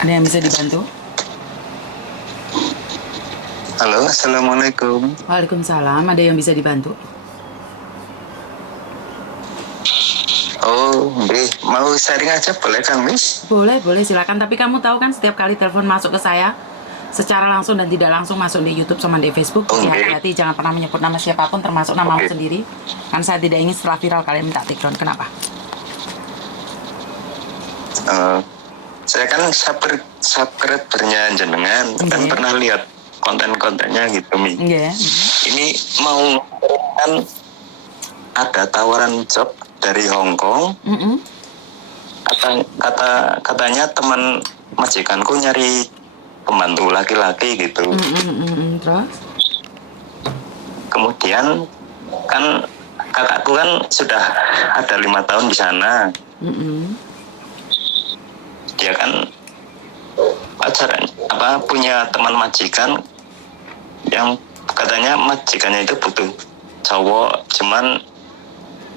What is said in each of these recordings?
Ada yang bisa dibantu? Halo, assalamualaikum. Waalaikumsalam. Ada yang bisa dibantu? Oh, mau sharing aja boleh kan, Miss? Boleh, boleh silakan. Tapi kamu tahu kan setiap kali telepon masuk ke saya, secara langsung dan tidak langsung masuk di YouTube sama di Facebook, Oh, jadi hati-hati jangan pernah menyebut nama siapapun termasuk namamu sendiri. Kan saya tidak ingin setelah viral kalian minta take down. Kenapa? Eh, saya kan subscribernya jenengan, kan Iya. pernah lihat konten-kontennya gitu, Mi. Iya. Ini mau kan ada tawaran job dari Hong Kong. Mm-mm. Katanya teman majikanku nyari pembantu laki-laki gitu. Terus? Kemudian kan kakakku kan sudah ada 5 tahun di sana. Dia kan pacaran punya teman majikan yang katanya majikannya itu butuh cowok, cuman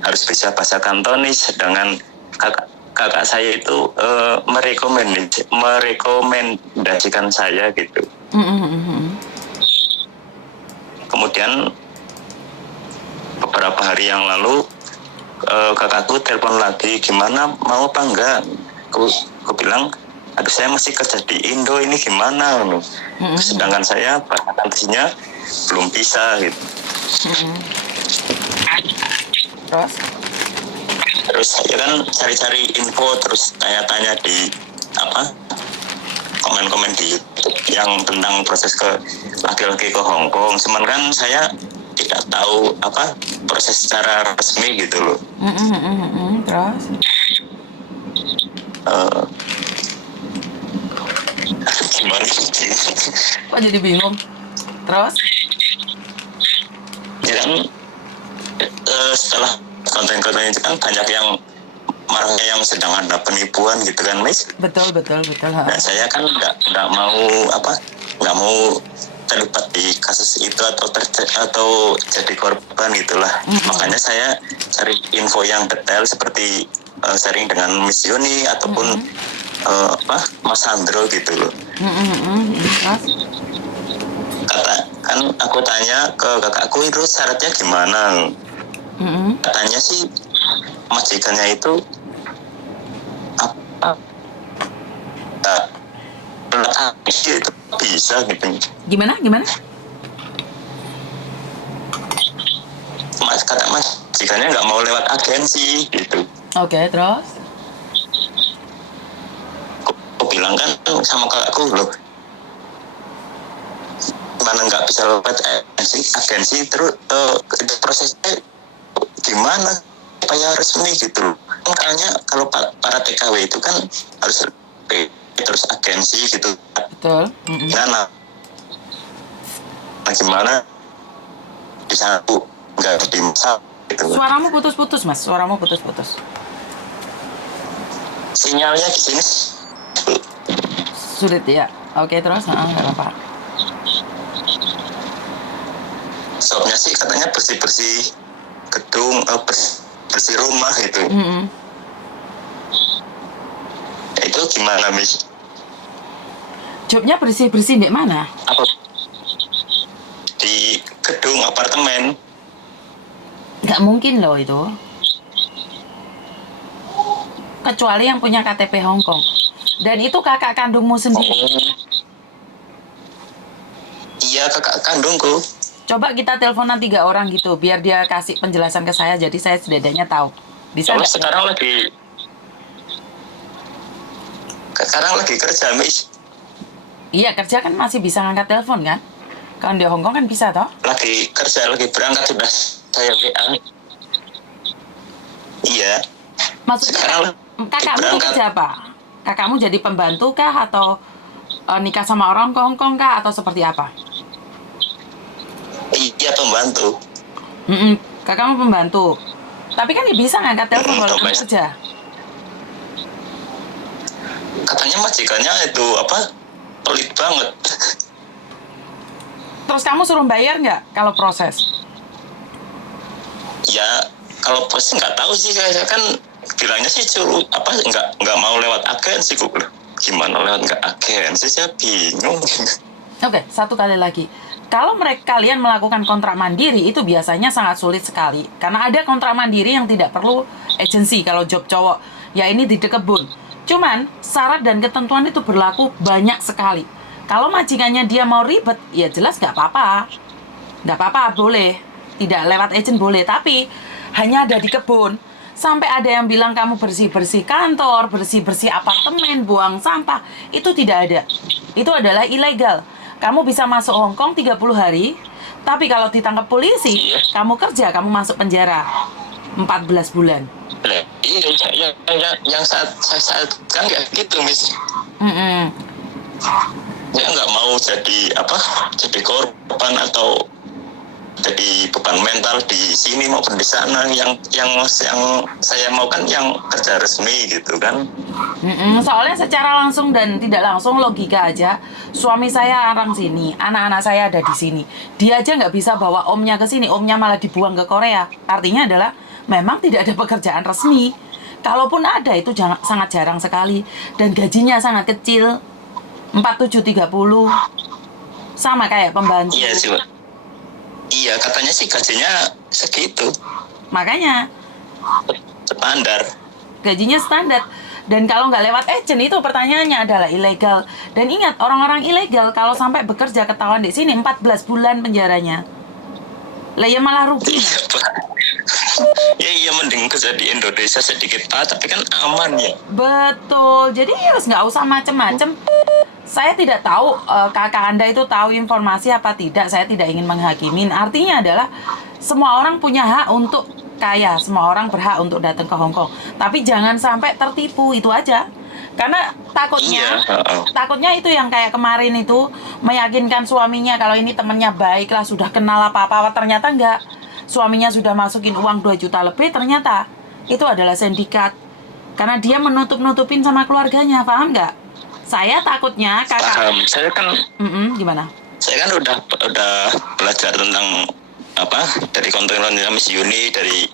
harus bisa bahasa Kantonis, sedangkan kakak saya itu merekomendasikan saya gitu. Kemudian beberapa hari yang lalu kakakku telepon lagi, gimana, mau apa enggak? Aku bilang, aduh saya masih kerja di Indo, ini gimana? Sedangkan saya bahasa Kantonnya belum bisa gitu. Terus saya kan cari-cari info, terus tanya-tanya di komen-komen di YouTube yang tentang proses ke laki-laki ke Hong Kong. Cuman kan saya tidak tahu proses secara resmi gitu loh. Terus? Gimana sih? Kok jadi bingung? Terus? Ya kan setelah konten-konten itu kan banyak yang marahnya yang sedang ada penipuan gitu kan, Miss. Betul. Nah, saya kan nggak mau terlibat di kasus itu atau jadi korban gitulah. Makanya saya cari info yang detail seperti sharing dengan Miss Yuni ataupun Mas Sandro gitu loh. Kan aku tanya ke kakakku, itu syaratnya gimana? Katanya sih majikannya itu itu bisa gitu. Gimana? Kata majikannya nggak mau lewat agensi gitu. Oke, terus? Aku bilang kan sama kakakku, loh, mana nggak bisa lewat agensi terus itu prosesnya gimana supaya resmi gitu. Makanya kalau para TKW itu kan harus terus agensi gitu. Betul. Gimana di sana nggak dimasak gitu. Suaramu putus-putus, Mas. Sinyalnya di sini Sulit ya. Oke, terus? Nggak apa-apa. shopnya sih katanya bersih gedung, bersih rumah gitu. Itu gimana, Miss? Jobnya bersih-bersih di mana? Di gedung apartemen. Nggak mungkin loh itu. Kecuali yang punya KTP Hong Kong. Dan itu kakak kandungmu sendiri. Iya, kakak kandungku. Coba kita teleponan 3 orang gitu, biar dia kasih penjelasan ke saya, jadi saya setidaknya tahu. Bisa nggak? Sekarang lagi kerja, Miss. Iya, kerja kan masih bisa ngangkat telepon kan? Kalau di Hong Kong kan bisa toh? Lagi kerja, lagi berangkat, sudah saya WA. Iya. Maksudnya kakakmu kerja apa? Kakakmu jadi pembantu kah atau nikah sama orang Hong Kong kah atau seperti apa? Iya, pembantu. Kakakmu pembantu. Tapi kan dia bisa ngangkat telepon kalau kamu kerja. Katanya majikannya itu pelit banget. Terus kamu suruh bayar nggak kalau proses? Ya, kalau proses nggak tahu sih, saya kan bilangnya sih suruh nggak mau lewat agensi kok. gimana lewat ke agensi, saya bingung. Oke, satu kali lagi. Kalau kalian melakukan kontrak mandiri itu biasanya sangat sulit sekali. Karena ada kontrak mandiri yang tidak perlu agensi kalau job cowok. Ya ini di kebun. Cuman syarat dan ketentuan itu berlaku banyak sekali. Kalau majikannya dia mau ribet, ya jelas nggak apa-apa. Nggak apa-apa, boleh. Tidak lewat agent boleh. Tapi hanya ada di kebun. Sampai ada yang bilang kamu bersih-bersih kantor, bersih-bersih apartemen, buang sampah. Itu tidak ada. Itu adalah ilegal. Kamu bisa masuk Hong Kong 30 hari, tapi kalau ditangkap polisi, kamu kerja, kamu masuk penjara 14 bulan. Iya, yang saat kan kayak gitu, Miss. Saya nggak mau jadi korban atau jadi beban mental di sini maupun di sana. Yang saya mau kan yang kerja resmi gitu kan. Soalnya secara langsung dan tidak langsung logika aja, suami saya orang sini, anak-anak saya ada di sini. Dia aja nggak bisa bawa omnya ke sini, omnya malah dibuang ke Korea. Artinya adalah memang tidak ada pekerjaan resmi. Kalaupun ada itu sangat jarang sekali dan gajinya sangat kecil, 4730, sama kayak pembantu. Iya sih, Pak. Iya, katanya sih gajinya segitu. Makanya Standar. gajinya standar. Dan kalau nggak lewat agent itu pertanyaannya adalah ilegal. Dan ingat, orang-orang ilegal kalau sampai bekerja ketahuan di sini 14 bulan penjaranya. Lah ya malah rugi. Iya, Pak. Iya, mending kerja di Indonesia sedikit, Pak, tapi kan aman ya. Betul. Jadi ya nggak usah macem-macem. Saya tidak tahu kakak Anda itu tahu informasi apa tidak. Saya tidak ingin menghakimin. Artinya adalah semua orang punya hak untuk kaya. Semua orang berhak untuk datang ke Hong Kong. Tapi jangan sampai tertipu, itu aja. Karena takutnya itu yang kayak kemarin itu meyakinkan suaminya kalau ini temennya baik lah, sudah kenal apa-apa, ternyata enggak. Suaminya sudah masukin uang 2 juta lebih, ternyata itu adalah sindikat. Karena dia menutup-nutupin sama keluarganya, paham nggak? Saya takutnya kakak. Paham. Saya kan Gimana? Saya kan udah belajar tentang dari konten-konten Miss Yuni, dari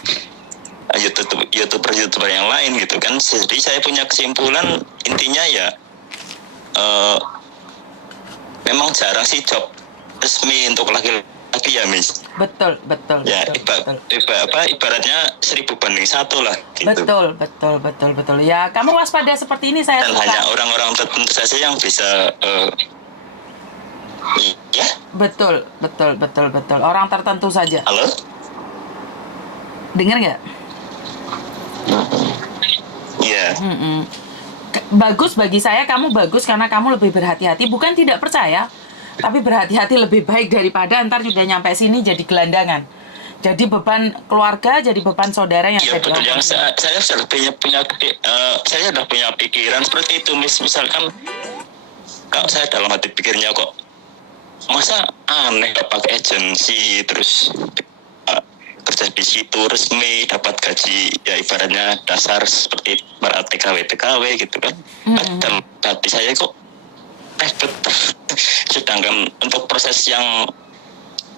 youtuber yang lain gitu kan. Jadi saya punya kesimpulan, intinya ya memang jarang sih job resmi untuk laki-laki ya, Miss. Betul. Ya, betul. ibaratnya 1000 banding 1 lah gitu. Betul. Ya, kamu waspada seperti ini saya Dan suka. hanya orang-orang tertentu saja yang bisa iya. Betul. Orang tertentu saja. Halo? Dengar nggak? Iya. Bagus bagi saya, kamu bagus karena kamu lebih berhati-hati. Bukan tidak percaya, tapi berhati-hati lebih baik daripada ntar juga nyampe sini jadi gelandangan. Jadi beban keluarga, jadi beban saudara yang Iya, betul. Yang saya sudah punya pikiran seperti itu, misalkan kalau saya dalam hati pikirnya kok masa aneh pakai agensi terus kerja di situ resmi dapat gaji ya ibaratnya dasar seperti para TKW gitu kan. Dan hati saya kok betul. Sedangkan untuk proses yang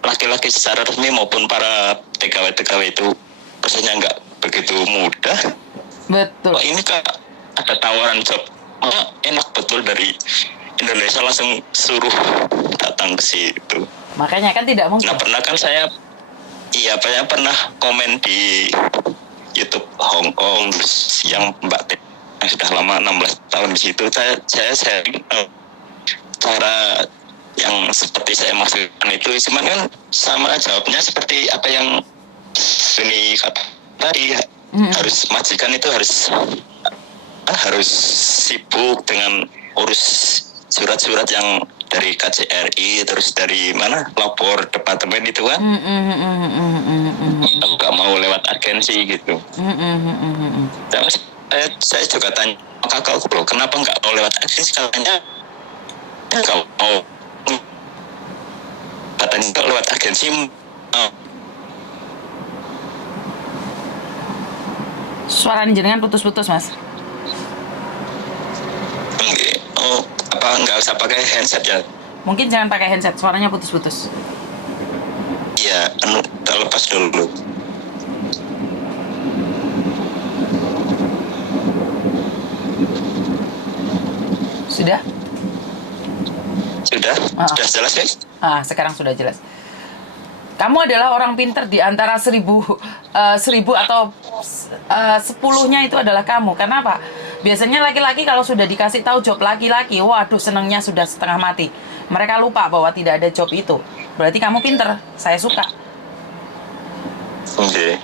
laki-laki secara resmi maupun para TKW itu prosesnya nggak begitu mudah. Betul. Wah, ini Kak ada tawaran job enak betul dari Indonesia, langsung suruh datang ke situ. Makanya kan tidak mungkin. Nah, pernah komen di YouTube Hong Kong yang Mbak T yang sudah lama 16 tahun di situ. Saya sharing cara yang seperti saya maksudkan itu, cuman kan sama jawabnya seperti apa yang ini kata tadi, harus majikan itu harus sibuk dengan urus surat-surat yang dari KJRI, terus dari mana lapor departemen itu kan, nggak mau lewat agensi gitu. Saya juga tanya kakakku loh, kenapa nggak mau lewat agensi? Katanya kalau mau lewat agensi. Suara jenengan putus-putus, Mas. Nggak usah pakai headset ya? Mungkin jangan pakai headset, suaranya putus-putus. Iya, kita lepas dulu. Sudah? Sudah? Ah. Sudah jelas, guys? Sekarang sudah jelas. Kamu adalah orang pinter di antara 1000 atau 10-nya itu adalah kamu. Kenapa? Biasanya laki-laki kalau sudah dikasih tahu job laki-laki, waduh senangnya sudah setengah mati. Mereka lupa bahwa tidak ada job itu. Berarti kamu pinter, saya suka. Oke.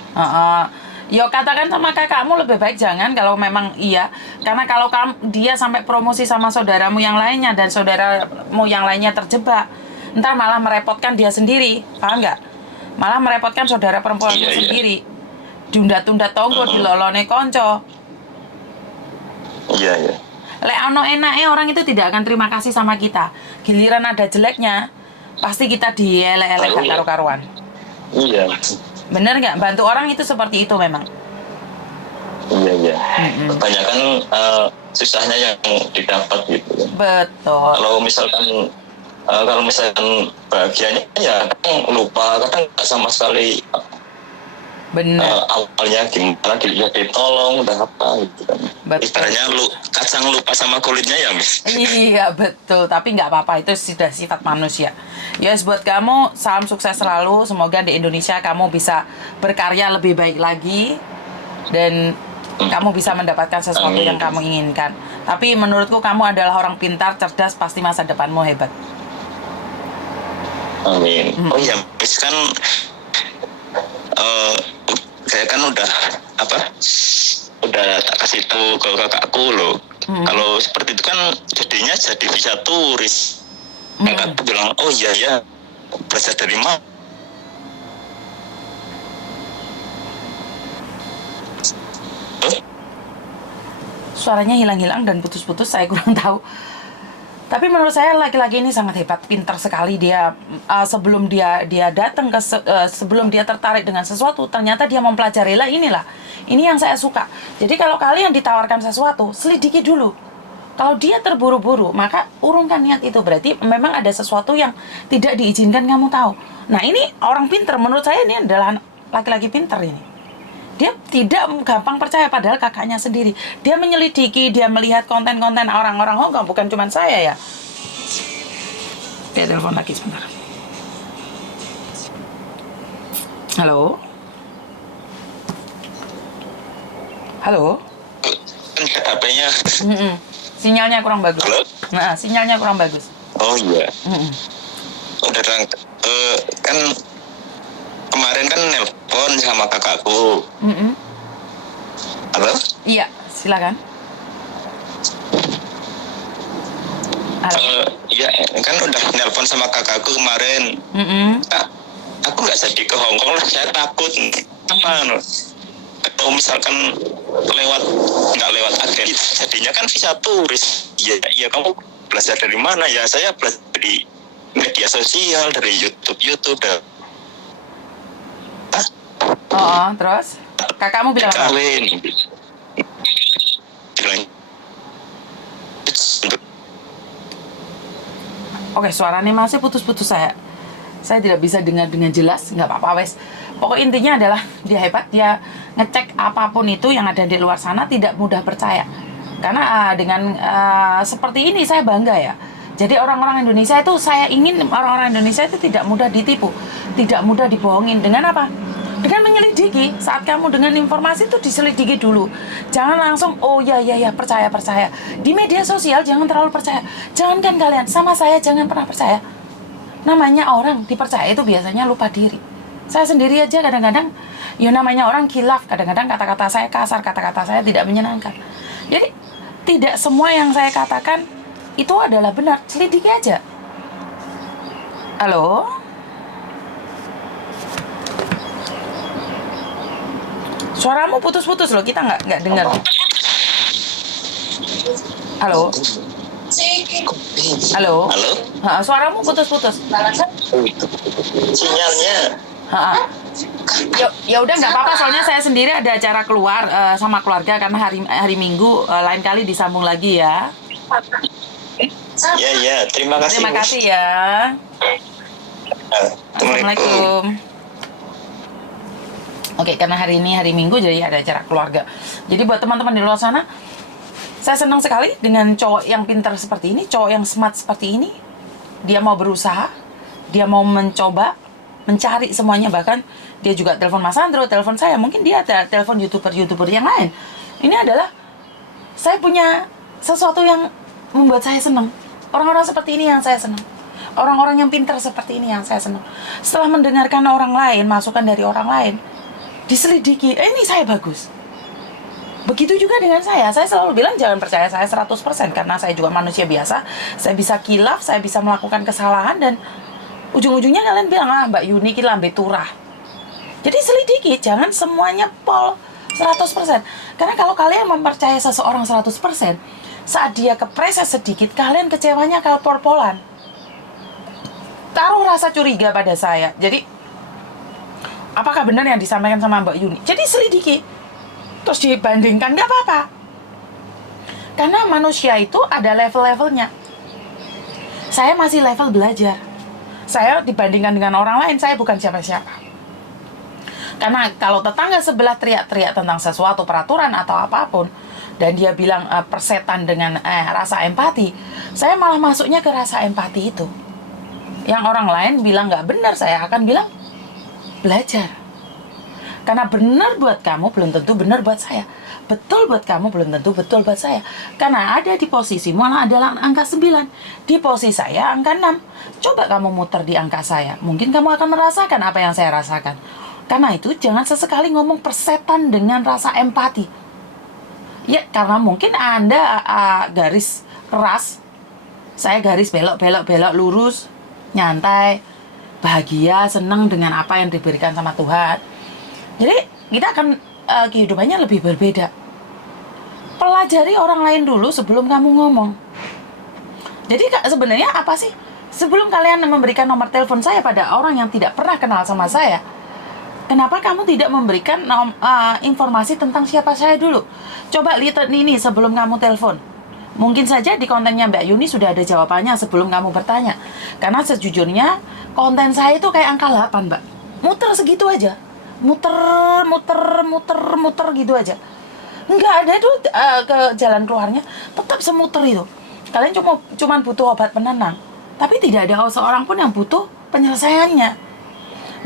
Yo katakan sama kakakmu lebih baik jangan kalau memang iya. Karena kalau dia sampai promosi sama saudaramu yang lainnya dan saudaramu yang lainnya terjebak, ntar malah merepotkan dia sendiri, paham nggak? Malah merepotkan saudara perempuannya sendiri. Tunda-tunda tonggo dilolone konco. Iya. Lek ano enake orang itu tidak akan terima kasih sama kita. Giliran ada jeleknya, pasti kita dielek-elek gak karu-karuan. Iya. Bener nggak? Bantu orang itu seperti itu memang. Iya. Kebanyakan susahnya yang didapat gitu. Betul. Kalau misalkan bahagianya ya kadang lupa, kadang nggak sama sekali. Bener. Awalnya gimana dia ditolong udah apa gitu kan. Ibaratnya kacang lupa sama kulitnya ya, Miss. Iya betul, tapi nggak apa-apa, itu sudah sifat manusia. Yes, buat kamu salam sukses selalu. Semoga di Indonesia kamu bisa berkarya lebih baik lagi dan kamu bisa mendapatkan sesuatu yang kamu inginkan. Tapi menurutku kamu adalah orang pintar, cerdas, pasti masa depanmu hebat. Amin. Oh iya, Miss kan saya kan udah tak kasih tahu ke kakakku loh. Kalau seperti itu kan jadinya jadi visa turis. Kakakku bilang, oh iya, belajar dari mana? Suaranya hilang-hilang dan putus-putus, saya kurang tahu. Tapi menurut saya laki-laki ini sangat hebat, pintar sekali dia. Sebelum dia datang sebelum dia tertarik dengan sesuatu, ternyata dia mempelajari lah inilah. Ini yang saya suka. Jadi kalau kalian ditawarkan sesuatu, selidiki dulu. Kalau dia terburu-buru, maka urungkan niat itu. Berarti memang ada sesuatu yang tidak diizinkan kamu tahu. Nah ini orang pintar, menurut saya ini adalah laki-laki pintar ini. Dia tidak gampang percaya padahal kakaknya sendiri. Dia menyelidiki, dia melihat konten-konten orang-orang Hongkong, bukan cuma saya ya. Dia telepon lagi sebentar. Halo? Halo? Kan HP-nya. Sinyalnya kurang bagus. Halo? Nah, sinyalnya kurang bagus. Oh iya. Udah kan kemarin kan nelpon sama kakakku. Halo? Iya, silakan. Halo. Iya, kan udah nelpon sama kakakku kemarin. Aku nggak jadi ke Hongkong lah, saya takut. Apa? Kalau misalkan nggak lewat agen, jadinya kan visa turis. Iya, kamu belajar dari mana? Ya, saya belajar dari media sosial, dari YouTube. Terus kakakmu bilang apa? Oke, suaranya masih putus-putus saya tidak bisa dengar dengan jelas. Nggak apa-apa wes. Pokok intinya adalah dia hebat, dia ngecek apapun itu yang ada di luar sana, tidak mudah percaya. Karena dengan seperti ini saya bangga ya. Jadi orang-orang Indonesia itu, saya ingin orang-orang Indonesia itu tidak mudah ditipu, tidak mudah dibohongin. Dengan apa? Dengan menyelidiki. Saat kamu dengan informasi itu diselidiki dulu. Jangan langsung, oh ya, percaya. Di media sosial jangan terlalu percaya. Jangankan kalian, sama saya jangan pernah percaya. Namanya orang dipercaya itu biasanya lupa diri. Saya sendiri aja kadang-kadang, ya namanya orang khilaf. Kadang-kadang kata-kata saya kasar, kata-kata saya tidak menyenangkan. Jadi, tidak semua yang saya katakan itu adalah benar. Selidiki aja. Halo? Suaramu putus-putus loh, kita nggak dengar. Halo? Halo? Suaramu putus-putus. Sinyalnya. Ya udah nggak apa-apa, soalnya saya sendiri ada acara keluar sama keluarga karena hari Minggu, lain kali disambung lagi ya. Ya, terima kasih. Terima kasih ya. Assalamualaikum. Oke, karena hari ini hari Minggu jadi ada acara keluarga. Jadi buat teman-teman di luar sana, Saya senang sekali dengan cowok yang pintar seperti ini, cowok yang smart seperti ini. Dia mau berusaha, dia mau mencoba, mencari semuanya. Bahkan dia juga telepon Mas Andro, telepon saya. Mungkin dia ada telepon YouTuber yang lain. Ini adalah saya punya sesuatu yang membuat saya senang. Orang-orang seperti ini yang saya senang. Orang-orang yang pintar seperti ini yang saya senang. Setelah mendengarkan orang lain, masukan dari orang lain, diselidiki, ini saya bagus. Begitu juga dengan saya selalu bilang jangan percaya saya 100% karena saya juga manusia biasa. Saya bisa kilaf, saya bisa melakukan kesalahan dan ujung-ujungnya kalian bilang, Mbak Yuni ki lambe turah. Jadi selidiki, jangan semuanya pol 100%. Karena kalau kalian mempercayai seseorang 100%, saat dia kepreset sedikit, kalian kecewanya kalpol-polan. Taruh rasa curiga pada saya. Jadi, apakah benar yang disampaikan sama Mbak Yuni? Jadi selidiki. Terus dibandingkan, nggak apa-apa. Karena manusia itu ada level-levelnya. Saya masih level belajar. Saya dibandingkan dengan orang lain, saya bukan siapa-siapa. Karena kalau tetangga sebelah teriak-teriak tentang sesuatu peraturan atau apapun, dan dia bilang persetan dengan rasa empati, saya malah masuknya ke rasa empati itu. Yang orang lain bilang nggak benar, saya akan bilang belajar. Karena benar buat kamu belum tentu benar buat saya. Betul buat kamu belum tentu betul buat saya. Karena ada di posisi malah adalah angka 9. Di posisi saya angka 6. Coba kamu muter di angka saya. Mungkin kamu akan merasakan apa yang saya rasakan. Karena itu jangan sesekali ngomong persetan dengan rasa empati. Ya karena mungkin Anda garis keras. Saya garis belok lurus. Nyantai. Bahagia, senang dengan apa yang diberikan sama Tuhan. Jadi kita akan kehidupannya lebih berbeda. Pelajari orang lain dulu sebelum kamu ngomong. Jadi sebenarnya apa sih? Sebelum kalian memberikan nomor telepon saya pada orang yang tidak pernah kenal sama saya, kenapa kamu tidak memberikan informasi tentang siapa saya dulu? Coba lihat ini sebelum kamu telepon. Mungkin saja di kontennya Mbak Yuni sudah ada jawabannya sebelum kamu bertanya. Karena sejujurnya konten saya itu kayak angka 8, Mbak. Muter segitu aja. Muter gitu aja. Nggak ada tuh ke jalan keluarnya. Tetap semuter itu. Kalian cuma butuh obat penenang. Tapi tidak ada seorang pun yang butuh penyelesaiannya.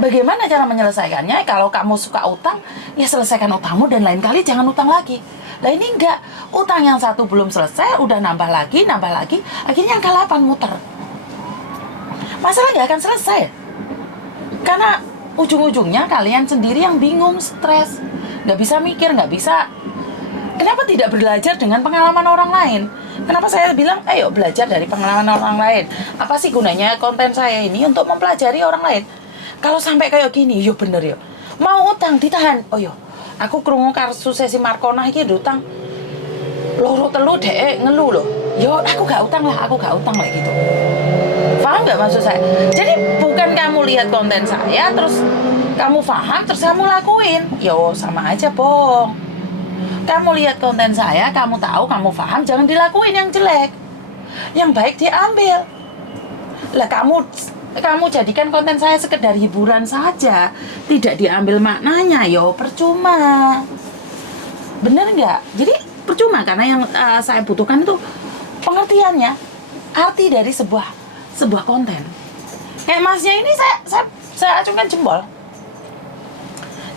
Bagaimana cara menyelesaikannya? Kalau kamu suka utang, ya selesaikan utangmu dan lain kali jangan utang lagi. Nah ini enggak. Utang yang satu belum selesai, udah nambah lagi. Akhirnya angka 8 muter. Masalah nggak akan selesai. Karena ujung-ujungnya kalian sendiri yang bingung, stres, nggak bisa mikir, nggak bisa. Kenapa tidak belajar dengan pengalaman orang lain? Kenapa saya bilang, ayo belajar dari pengalaman orang lain. Apa sih gunanya konten saya ini untuk mempelajari orang lain? Kalau sampai kayak gini, yo bener yo. Mau utang ditahan, oh yo. Aku krungu kasus si Markona iki utang. Loro telu dek ngeluh loh. Yo aku gak utang lah gitu. Paham nggak maksud saya? Jadi bukan kamu lihat konten saya terus kamu paham terus kamu lakuin. Yo sama aja bohong. Kamu lihat konten saya, kamu tahu, kamu paham, jangan dilakuin yang jelek. Yang baik diambil. Lah kamu jadikan konten saya sekedar hiburan saja, tidak diambil maknanya, yo percuma. Bener nggak? Jadi percuma karena yang saya butuhkan itu pengertiannya, arti dari sebuah konten. Kayak masnya ini saya acungkan jempol.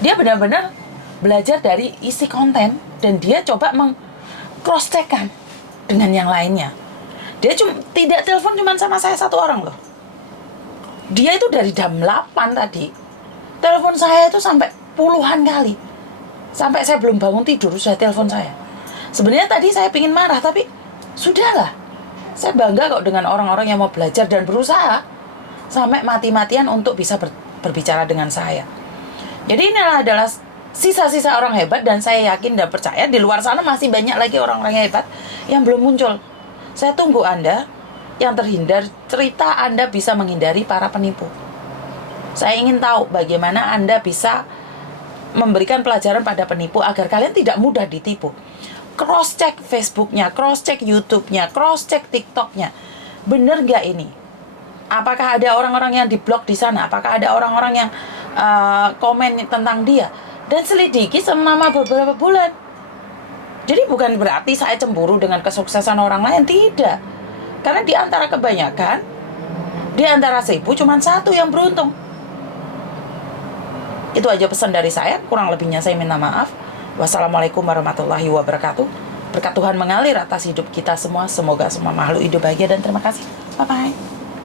Dia benar-benar belajar dari isi konten dan dia coba cross check-kan dengan yang lainnya. Dia tidak telepon cuma sama saya satu orang loh. Dia itu dari jam 8 tadi telepon saya itu sampai puluhan kali. Sampai saya belum bangun tidur sudah telepon saya. Sebenarnya tadi saya pingin marah tapi sudahlah. Saya bangga kok dengan orang-orang yang mau belajar dan berusaha sampai mati-matian untuk bisa berbicara dengan saya. Jadi inilah adalah sisa-sisa orang hebat dan saya yakin dan percaya di luar sana masih banyak lagi orang-orang hebat yang belum muncul. Saya tunggu Anda yang terhindar, cerita Anda bisa menghindari para penipu. Saya ingin tahu bagaimana Anda bisa memberikan pelajaran pada penipu agar kalian tidak mudah ditipu. Cross check Facebooknya, cross check YouTube-nya, cross check TikTok-nya. Bener nggak ini? Apakah ada orang-orang yang diblok di sana? Apakah ada orang-orang yang komen tentang dia? Dan selidiki selama beberapa bulan. Jadi bukan berarti saya cemburu dengan kesuksesan orang lain, tidak. Karena di antara kebanyakan, di antara 1000 cuma 1 yang beruntung. Itu aja pesan dari saya, kurang lebihnya saya minta maaf. Wassalamualaikum warahmatullahi wabarakatuh. Berkat Tuhan mengalir atas hidup kita semua. Semoga semua makhluk hidup bahagia dan terima kasih. Bye-bye.